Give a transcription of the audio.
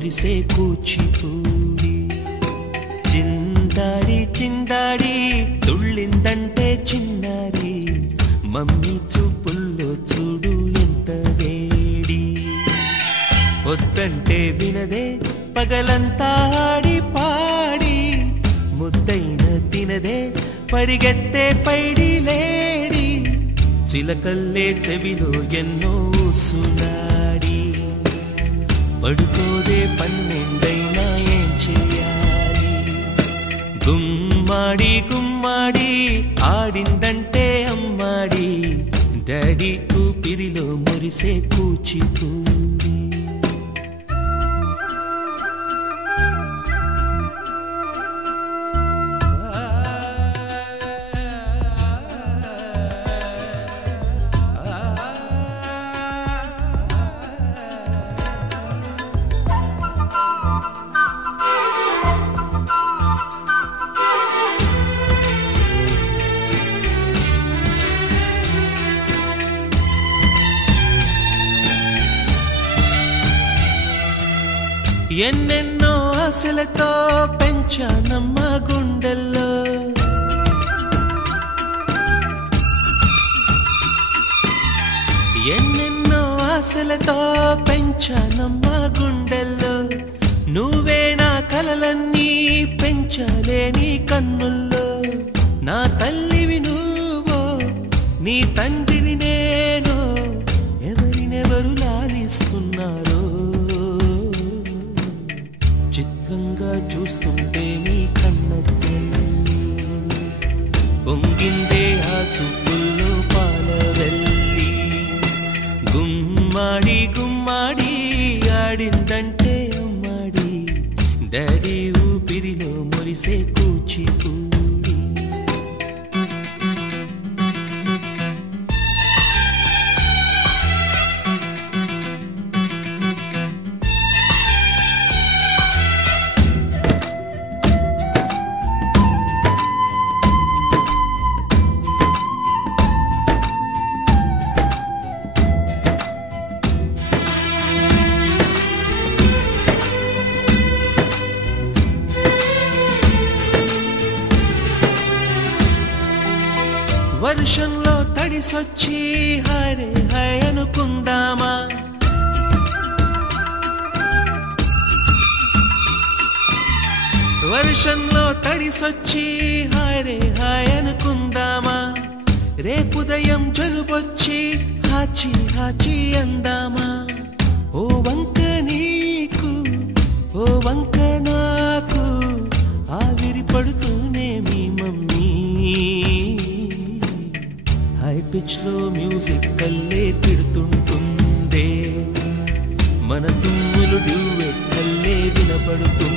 మురిసే కూచిపూడి చిందాడి చిందాడి తుళ్ళిందంటే చిన్నారి మమ్మీ చూపుల్లో చూడు ఎంత వేడి వద్దంటే వినదే పగలంతా ఆడి పాడి ముద్దైన తినదే పరిగెత్తే పైడి లేడి చిలకల్లే చెవిలో ఎన్నో సునాడి పడుకోదే పన్నెండైనా ఏం చేయాలి గుమ్మాడి గుమ్మాడి ఆడిందంటే అమ్మాడి డాడీ ఊపిరిలో మురిసే కూచిపూడి ఎన్నెన్నో ఆశలతో పెంచానమ్మ గుండెల్లో ఎన్నెన్నో ఆశలతో పెంచానమ్మ గుండెల్లో నువ్వే నా కలలన్నీ పెంచాలే నీ కన్నుల్లో నా తల్లివి నువ్వో నీ తండ్రిని నేను ఎవరినెవరు లాలిస్తున్నారో చిత్రంగా చూస్తుంటే నీ కన్న పొంగిందే ఆ చూపుల్లో పాలవెల్లి గుమ్మాడి గుమ్మాడి ఆడిందంటే అమ్మాడి డాడీ ఊపిరిలో మురిసే కూచిపూడి వర్షంలో తడిసొచ్చి హరే హై అనుకుందామా వర్షంలో తడిసొచ్చి హరే హై అనుకుందామా రేపుదయం జలుబొచ్చి హాచి హాచి అందామా ఓ వంక నీకు ఓ వంక నాకు ఆవిరి పడుతూనే మీ మమ్మీ హై పిచ్ లో మ్యూజిక్ కల్లే తిడుతుంటుందే మన తుమ్ములు డ్యూయెట్ కల్లే వినపడుతూ